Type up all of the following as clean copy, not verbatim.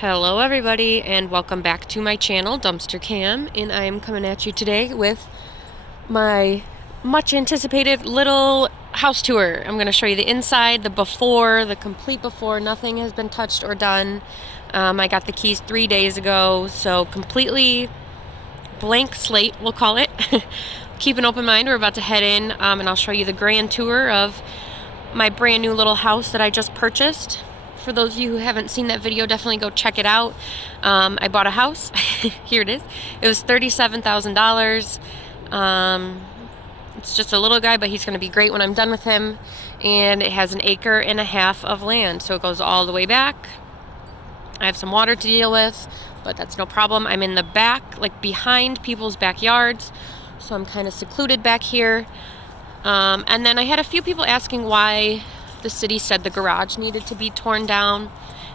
Hello everybody and welcome back to my channel, Dumpster Cam, and I am coming at you today with my much anticipated little house tour. I'm going to show you the inside, the before, the complete before. Nothing has been touched or done. I got the keys 3 days ago, so completely blank slate, we'll call it. Keep an open mind, we're about to head in, and I'll show you the grand tour of my brand new little house that I just purchased. For those of you who haven't seen that video, definitely go check it out. I bought a house. Here it is. It was $37,000. It's just a little guy, but he's going to be great when I'm done with him. And it has 1.5 acres of land, so it goes all the way back. I have some water to deal with, but that's no problem. I'm in the back, like behind people's backyards, so I'm kind of secluded back here. And then I had a few people asking why the city said the garage needed to be torn down.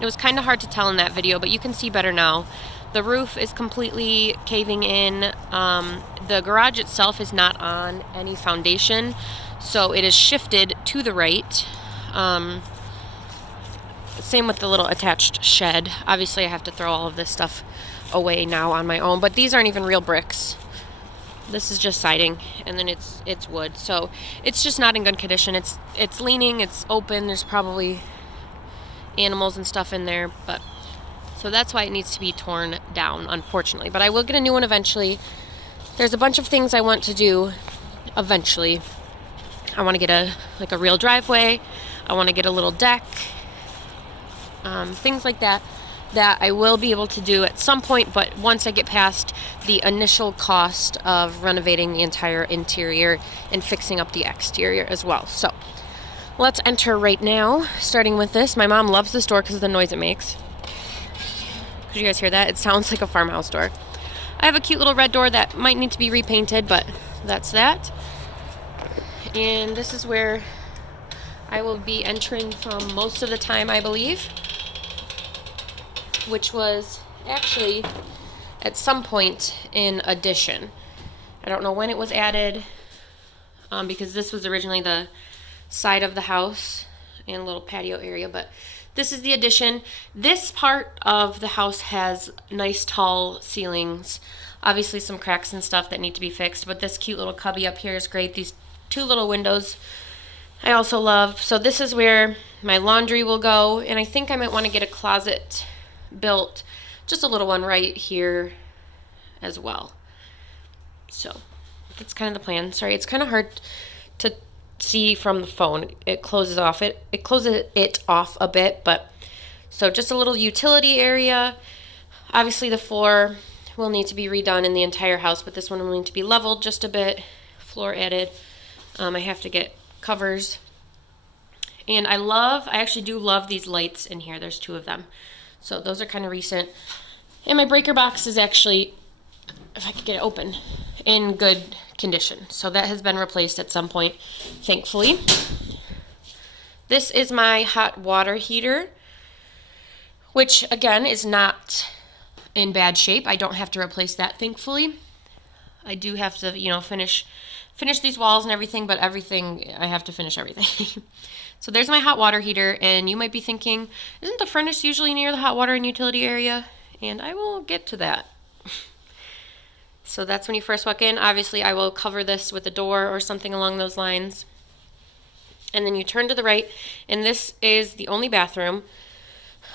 It was kind of hard to tell in that video, but you can see better now. The roof is completely caving in. The garage itself is not on any foundation, so it is shifted to the right. Same with the little attached shed. Obviously, I have to throw all of this stuff away now on my own, but these aren't even real bricks. This is just siding, and then it's wood, so it's just not in good condition. It's leaning, it's open. There's probably animals and stuff in there, but so that's why it needs to be torn down, unfortunately. But I will get a new one eventually. There's a bunch of things I want to do eventually. I want to get a real driveway. I want to get a little deck. Things like that I will be able to do at some point, but once I get past the initial cost of renovating the entire interior and fixing up the exterior as well. So let's enter right now, starting with this. My mom loves this door because of the noise it makes. Did you guys hear that? It sounds like a farmhouse door. I have a cute little red door that might need to be repainted, but that's that. And this is where I will be entering from most of the time, I believe, which was actually at some point in addition. I don't know when it was added, because this was originally the side of the house and a little patio area, but this is the addition. This part of the house has nice tall ceilings, obviously some cracks and stuff that need to be fixed, but this cute little cubby up here is great. These two little windows I also love. So this is where my laundry will go, and I think I might want to get a closet built, just a little one right here as well. So that's kind of the plan. Sorry, it's kind of hard to see from the phone. It closes it off a bit, but so just a little utility area. Obviously the floor will need to be redone in the entire house, but this one will need to be leveled just a bit, floor added. I have to get covers, and I actually do love these lights in here. There's 2 of them. So those are kind of recent. And my breaker box is actually, if I could get it open, in good condition. So that has been replaced at some point, thankfully. This is my hot water heater, which again is not in bad shape. I don't have to replace that, thankfully. I do have to, finish these walls and everything, but I have to finish everything. So there's my hot water heater, and you might be thinking, isn't the furnace usually near the hot water and utility area? And I will get to that. So that's when you first walk in. Obviously, I will cover this with a door or something along those lines. And then you turn to the right, and this is the only bathroom.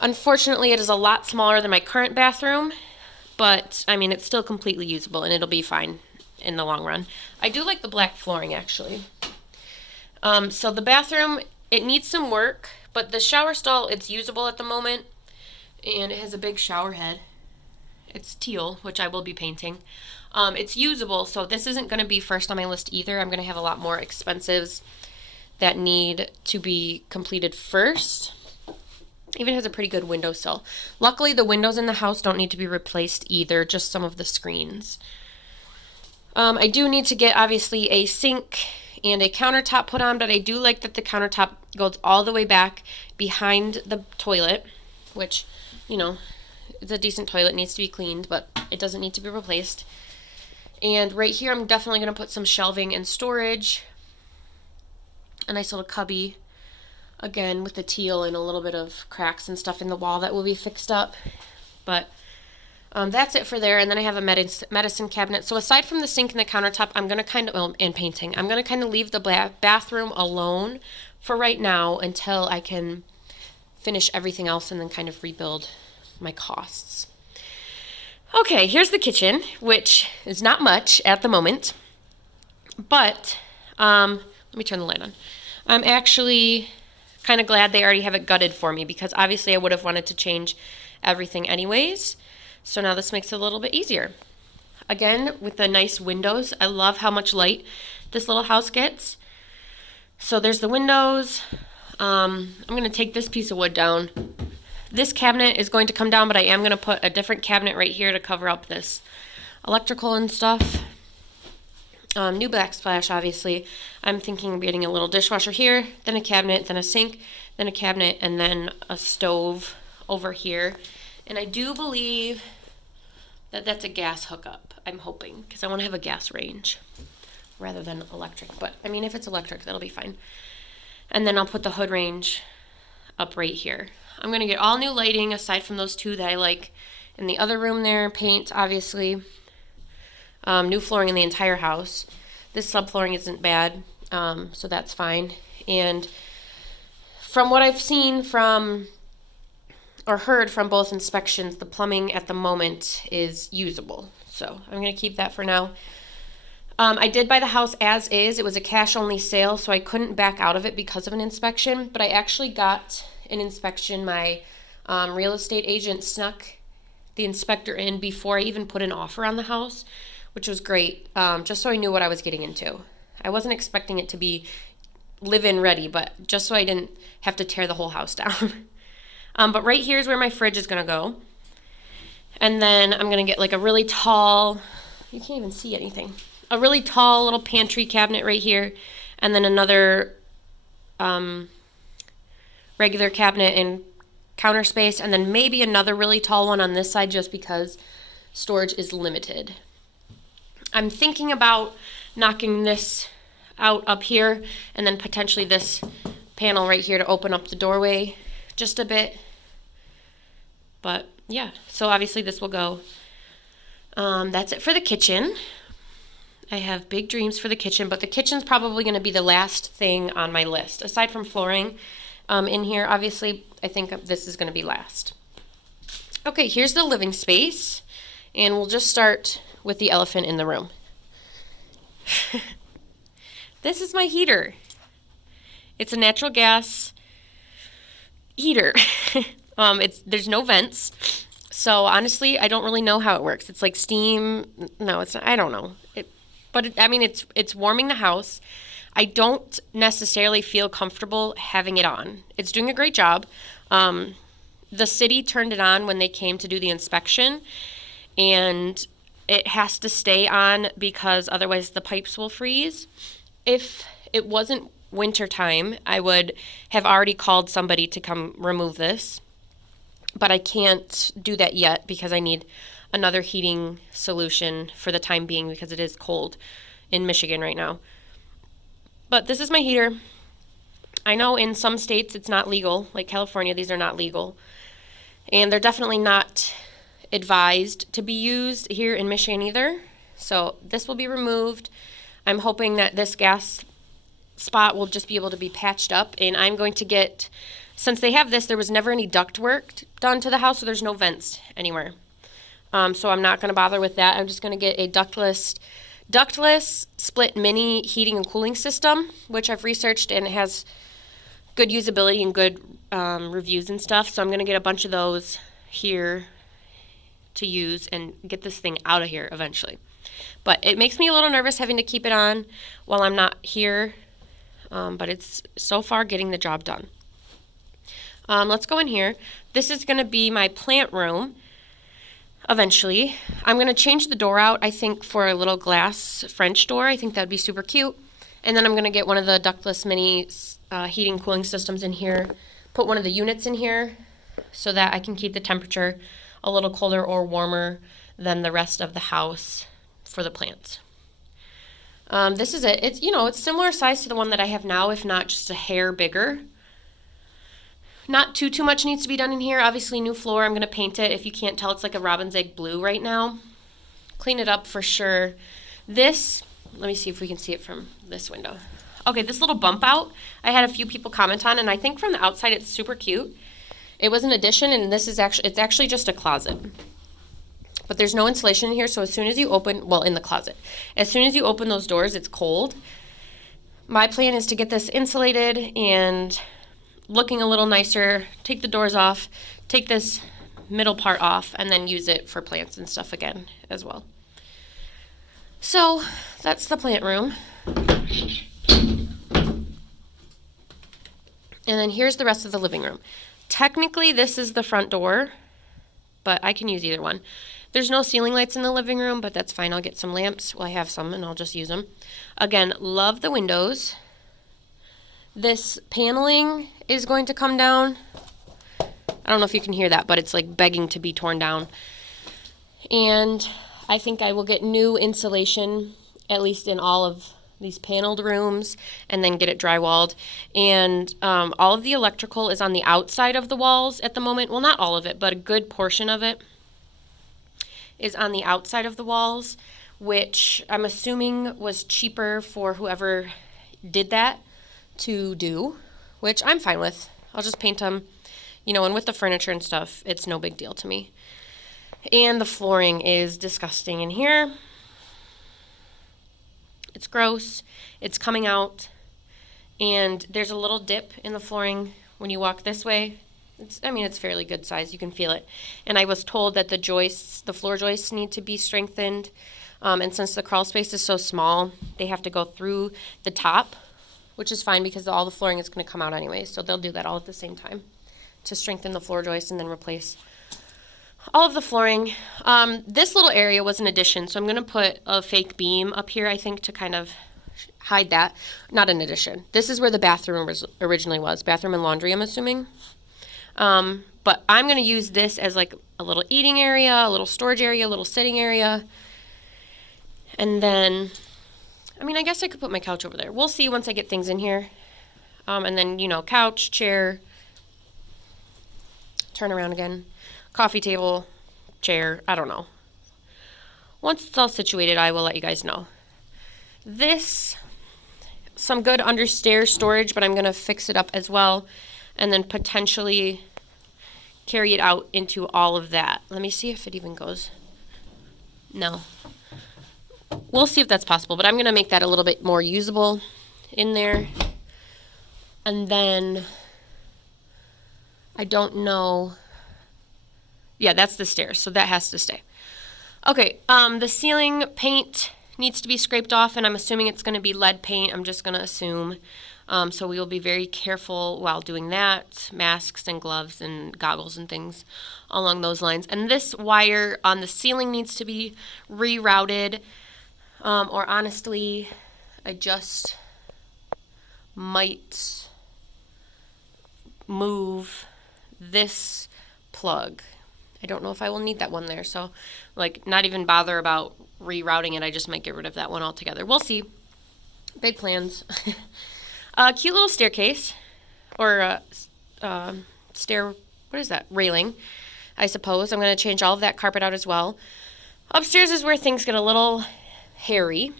Unfortunately, it is a lot smaller than my current bathroom, but, it's still completely usable, and it'll be fine in the long run. I do like the black flooring, actually. So the bathroom, it needs some work, but the shower stall, it's usable at the moment, and it has a big shower head. It's teal, which I will be painting. It's usable, so this isn't going to be first on my list either. I'm going to have a lot more expensives that need to be completed first. Even has a pretty good windowsill. Luckily, the windows in the house don't need to be replaced either, just some of the screens. I do need to get, obviously, a sink and a countertop put on, but I do like that the countertop goes all the way back behind the toilet, which, it's a decent toilet, needs to be cleaned, but it doesn't need to be replaced. And right here, I'm definitely going to put some shelving and storage. A nice little cubby, again, with the teal and a little bit of cracks and stuff in the wall that will be fixed up. But that's it for there. And then I have a medicine cabinet. So aside from the sink and the countertop, I'm going to kind of, and painting, I'm going to kind of leave the bathroom alone for right now until I can finish everything else and then kind of rebuild my costs. Okay, here's the kitchen, which is not much at the moment. But let me turn the light on. I'm actually kind of glad they already have it gutted for me because obviously I would have wanted to change everything anyways. So now this makes it a little bit easier. Again, with the nice windows, I love how much light this little house gets. So there's the windows. I'm going to take this piece of wood down. This cabinet is going to come down, but I am going to put a different cabinet right here to cover up this electrical and stuff. New backsplash, obviously. I'm thinking of getting a little dishwasher here, then a cabinet, then a sink, then a cabinet, and then a stove over here. And I do believe that that's a gas hookup, I'm hoping, because I want to have a gas range rather than electric. But, I mean, if it's electric, that'll be fine. And then I'll put the hood range up right here. I'm going to get all new lighting aside from those two that I like in the other room there. Paint, obviously. New flooring in the entire house. This subflooring isn't bad, so that's fine. And from what I've seen from or heard from both inspections, the plumbing at the moment is usable. So I'm going to keep that for now. I did buy the house as is. It was a cash-only sale, so I couldn't back out of it because of an inspection. But I actually got an inspection. My real estate agent snuck the inspector in before I even put an offer on the house, which was great, just so I knew what I was getting into. I wasn't expecting it to be live-in ready, but just so I didn't have to tear the whole house down. But right here is where my fridge is going to go. And then I'm going to get like a really tall, you can't even see anything, a really tall little pantry cabinet right here. And then another regular cabinet in counter space. And then maybe another really tall one on this side just because storage is limited. I'm thinking about knocking this out up here and then potentially this panel right here to open up the doorway just a bit. But yeah, so obviously this will go. That's it for the kitchen. I have big dreams for the kitchen, but the kitchen's probably going to be the last thing on my list. Aside from flooring in here, obviously, I think this is going to be last. Okay, here's the living space, and we'll just start with the elephant in the room. This is my heater. It's a natural gas heater. There's no vents. So honestly, I don't really know how it works. It's like steam. No, it's not. I don't know. It's warming the house. I don't necessarily feel comfortable having it on. It's doing a great job. The city turned it on when they came to do the inspection, and it has to stay on because otherwise the pipes will freeze. If it wasn't wintertime, I would have already called somebody to come remove this. But I can't do that yet because I need another heating solution for the time being because it is cold in Michigan right now. But this is my heater. I know in some states it's not legal, like California, these are not legal. And they're definitely not advised to be used here in Michigan either. So this will be removed. I'm hoping that this gas spot will just be able to be patched up, and I'm going to get, since they have this, there was never any duct work done to the house, so there's no vents anywhere. So I'm not going to bother with that. I'm just going to get a ductless split mini heating and cooling system, which I've researched and it has good usability and good reviews and stuff. So I'm going to get a bunch of those here to use and get this thing out of here eventually. But it makes me a little nervous having to keep it on while I'm not here. But it's so far getting the job done. Let's go in here. This is going to be my plant room eventually. I'm going to change the door out, I think, for a little glass French door. I think that'd be super cute. And then I'm going to get one of the ductless mini heating cooling systems in here, put one of the units in here so that I can keep the temperature a little colder or warmer than the rest of the house for the plants. This is it. It's similar size to the one that I have now, if not just a hair bigger. Not too much needs to be done in here. Obviously, new floor. I'm going to paint it. If you can't tell, it's like a robin's egg blue right now. Clean it up for sure. This, let me see if we can see it from this window. Okay, this little bump out, I had a few people comment on, and I think from the outside it's super cute. It was an addition, and this is it's actually just a closet. But there's no insulation in here, so as soon as you open, well, in the closet, as soon as you open those doors, it's cold. My plan is to get this insulated and looking a little nicer, take the doors off, take this middle part off, and then use it for plants and stuff again as well. So that's the plant room. And then here's the rest of the living room. Technically, this is the front door, but I can use either one. There's no ceiling lights in the living room, but that's fine. I'll get some lamps. Well, I have some, and I'll just use them. Again, love the windows. This paneling is going to come down. I don't know if you can hear that, but it's like begging to be torn down. And I think I will get new insulation, at least in all of these paneled rooms, and then get it drywalled. And all of the electrical is on the outside of the walls at the moment. Well, not all of it, but a good portion of it is on the outside of the walls, which I'm assuming was cheaper for whoever did that to do, which I'm fine with. I'll just paint them, you know, and with the furniture and stuff, it's no big deal to me. And the flooring is disgusting in here. It's gross. It's coming out. And there's a little dip in the flooring when you walk this way. It's fairly good size. You can feel it. And I was told that the joists, the floor joists need to be strengthened. And since the crawl space is so small, they have to go through the top, which is fine because all the flooring is going to come out anyway. So they'll do that all at the same time to strengthen the floor joist and then replace all of the flooring. This little area was an addition, so I'm going to put a fake beam up here, I think, to kind of hide that. Not an addition. This is where the bathroom originally was. Bathroom and laundry, I'm assuming. But I'm going to use this as like a little eating area, a little storage area, a little sitting area. And then, I guess I could put my couch over there. We'll see once I get things in here. And then, you know, couch, chair, turn around again. Coffee table, chair, I don't know. Once it's all situated, I will let you guys know. This, some good understairs storage, but I'm going to fix it up as well and then potentially carry it out into all of that. Let me see if it even goes. No. We'll see if that's possible, but I'm going to make that a little bit more usable in there. And then, I don't know. Yeah, that's the stairs, so that has to stay. Okay, the ceiling paint needs to be scraped off, and I'm assuming it's going to be lead paint. I'm just going to assume. So we will be very careful while doing that. Masks and gloves and goggles and things along those lines. And this wire on the ceiling needs to be rerouted. Or honestly, I just might move this plug. I don't know if I will need that one there, so like not even bother about rerouting it. I just might get rid of that one altogether. We'll see. Big plans. Cute little staircase or stair, what is that? Railing, I suppose. I'm going to change all of that carpet out as well. Upstairs is where things get a little hairy.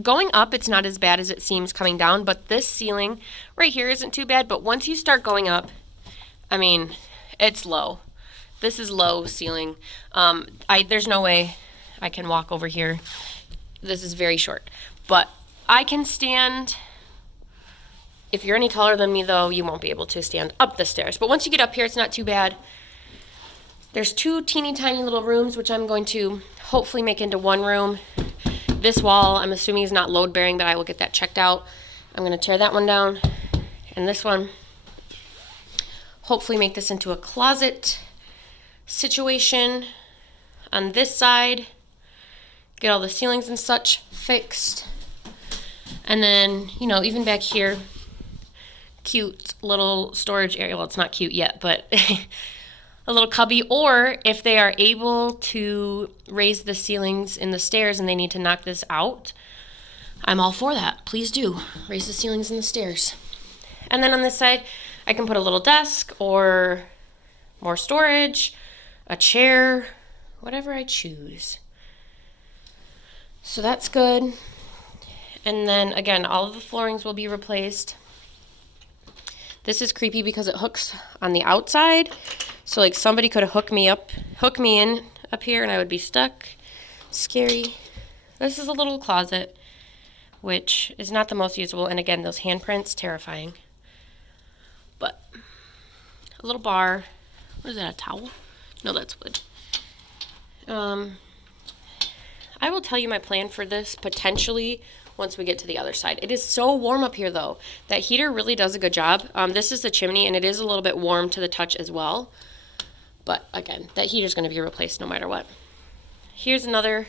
Going up, it's not as bad as it seems coming down, but this ceiling right here isn't too bad. But once you start going up, it's low. This is low ceiling. There's no way I can walk over here. This is very short. But I can stand. If you're any taller than me, though, you won't be able to stand up the stairs. But once you get up here, it's not too bad. There's two teeny tiny little rooms, which I'm going to hopefully make into one room. This wall, I'm assuming, is not load bearing, but I will get that checked out. I'm going to tear that one down. And this one, hopefully make this into a closet situation. On this side, get all the ceilings and such fixed. And then, even back here, cute little storage area. Well, it's not cute yet, but a little cubby. Or if they are able to raise the ceilings in the stairs and they need to knock this out, I'm all for that. Please do. Raise the ceilings in the stairs. And then on this side, I can put a little desk or more storage, a chair, whatever I choose. So that's good. And then again, all of the floorings will be replaced. This is creepy because it hooks on the outside. So like somebody could have hooked me in up here and I would be stuck. Scary. This is a little closet, which is not the most usable. And again, those handprints, terrifying. But a little bar. What is that, a towel? No, that's wood. I will tell you my plan for this potentially once we get to the other side. It is so warm up here though. That heater really does a good job. This is the chimney and it is a little bit warm to the touch as well. But again, that heater's going to be replaced no matter what. Here's another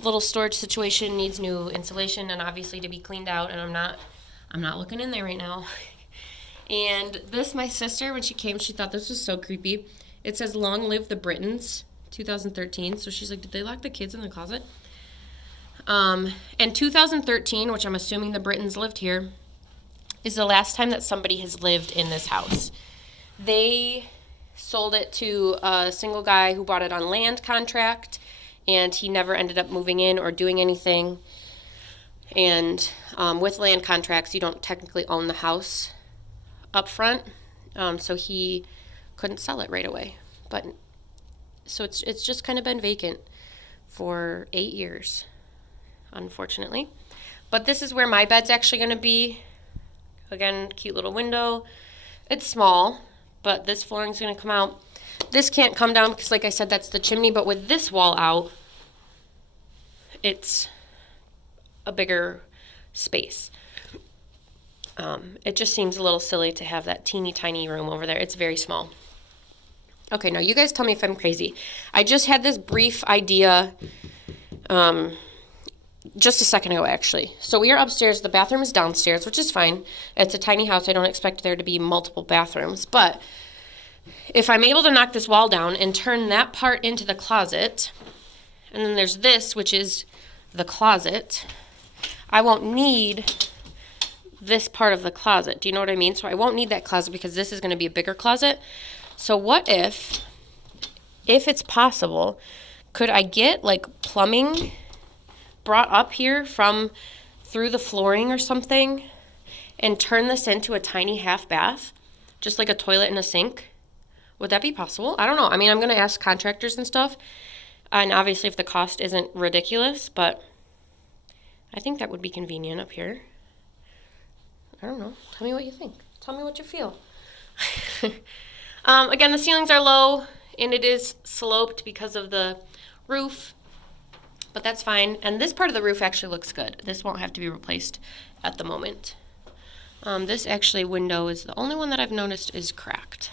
little storage situation, needs new insulation and obviously to be cleaned out, and I'm not looking in there right now. And this, my sister, when she came, she thought this was so creepy. It says "Long Live the Britons," 2013. So she's like, did they lock the kids in the closet? And 2013, which I'm assuming the Britons lived here, is the last time that somebody has lived in this house. They sold it to a single guy who bought it on land contract, and he never ended up moving in or doing anything. And with land contracts, you don't technically own the house up front, so he couldn't sell it right away. But so it's just kind of been vacant for 8 years, unfortunately. But this is where my bed's actually going to be. Again, cute little window. It's small, but this flooring's going to come out. This can't come down because, like I said, that's the chimney. But with this wall out, it's a bigger space. It just seems a little silly to have that teeny tiny room over there. It's very small. Okay, now you guys tell me if I'm crazy. I just had this brief idea just a second ago, actually. So we are upstairs. The bathroom is downstairs, which is fine. It's a tiny house. I don't expect there to be multiple bathrooms. But if I'm able to knock this wall down and turn that part into the closet, and then there's this, which is the closet, I won't need this part of the closet. Do you know what I mean? So I won't need that closet because this is going to be a bigger closet. So what if it's possible, could I get like plumbing brought up here from through the flooring or something and turn this into a tiny half bath, just like a toilet and a sink? Would that be possible? I don't know. I mean, I'm going to ask contractors and stuff, and obviously if the cost isn't ridiculous, but I think that would be convenient up here. I don't know. Tell me what you think. Tell me what you feel. Again, the ceilings are low, and it is sloped because of the roof, but that's fine. And this part of the roof actually looks good. This won't have to be replaced at the moment. This actually window is the only one that I've noticed is cracked.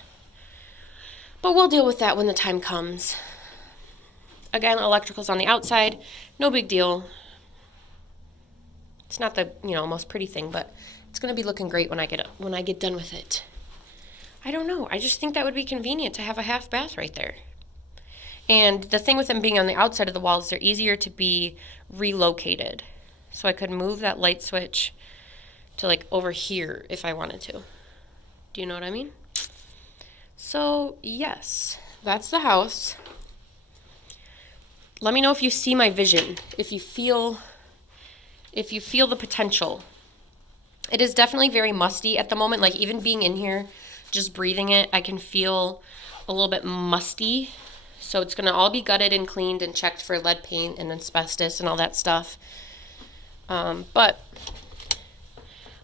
But we'll deal with that when the time comes. Again, electrical's on the outside. No big deal. It's not the, most pretty thing, but it's going to be looking great when I get done with it. I don't know. I just think that would be convenient to have a half bath right there. And the thing with them being on the outside of the walls, they're easier to be relocated. So I could move that light switch to like over here if I wanted to. Do you know what I mean? So yes, that's the house. Let me know if you see my vision, if you feel the potential. It is definitely very musty at the moment. Like even being in here, just breathing it, I can feel a little bit musty. So it's going to all be gutted and cleaned and checked for lead paint and asbestos and all that stuff. But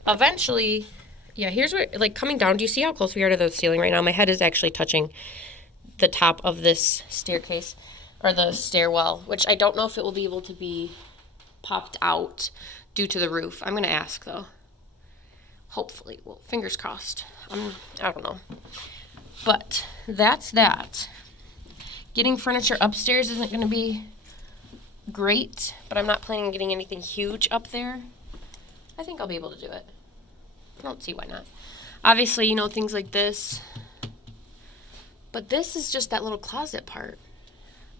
eventually, yeah, here's where, like coming down, do you see how close we are to the ceiling right now? My head is actually touching the top of this staircase or the stairwell, which I don't know if it will be able to be popped out due to the roof. I'm going to ask though. Hopefully. Well, fingers crossed. I don't know. But that's that. Getting furniture upstairs isn't going to be great, but I'm not planning on getting anything huge up there. I think I'll be able to do it. I don't see why not. Obviously, things like this. But this is just that little closet part.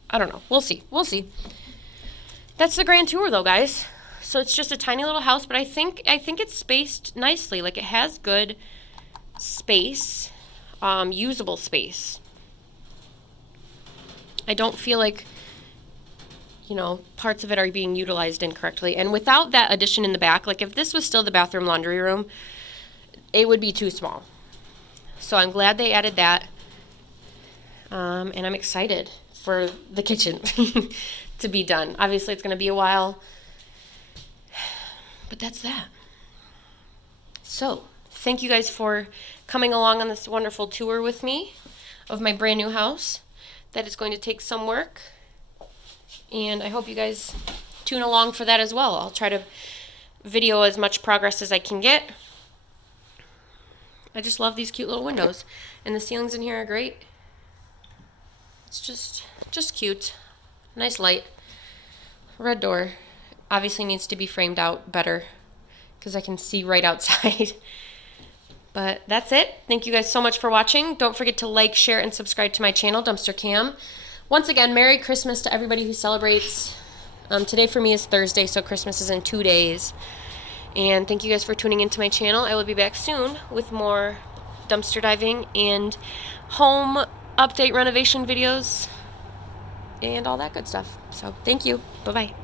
I don't know. We'll see. That's the grand tour, though, guys. So it's just a tiny little house, but I think it's spaced nicely. Like, it has good space, usable space. I don't feel like, parts of it are being utilized incorrectly. And without that addition in the back, like if this was still the bathroom laundry room, it would be too small. So I'm glad they added that. And I'm excited for the kitchen to be done. Obviously, it's going to be a while, but that's that. So thank you guys for coming along on this wonderful tour with me of my brand new house that is going to take some work. And I hope you guys tune along for that as well. I'll try to video as much progress as I can get. I just love these cute little windows. And the ceilings in here are great. It's just cute. Nice light. Red door. Obviously needs to be framed out better because I can see right outside. But that's it. Thank you guys so much for watching. Don't forget to like, share, and subscribe to my channel, Dumpster Cam. Once again, Merry Christmas to everybody who celebrates. Today for me is Thursday, so Christmas is in 2 days. And thank you guys for tuning into my channel. I will be back soon with more dumpster diving and home update renovation videos and all that good stuff. So thank you. Bye-bye.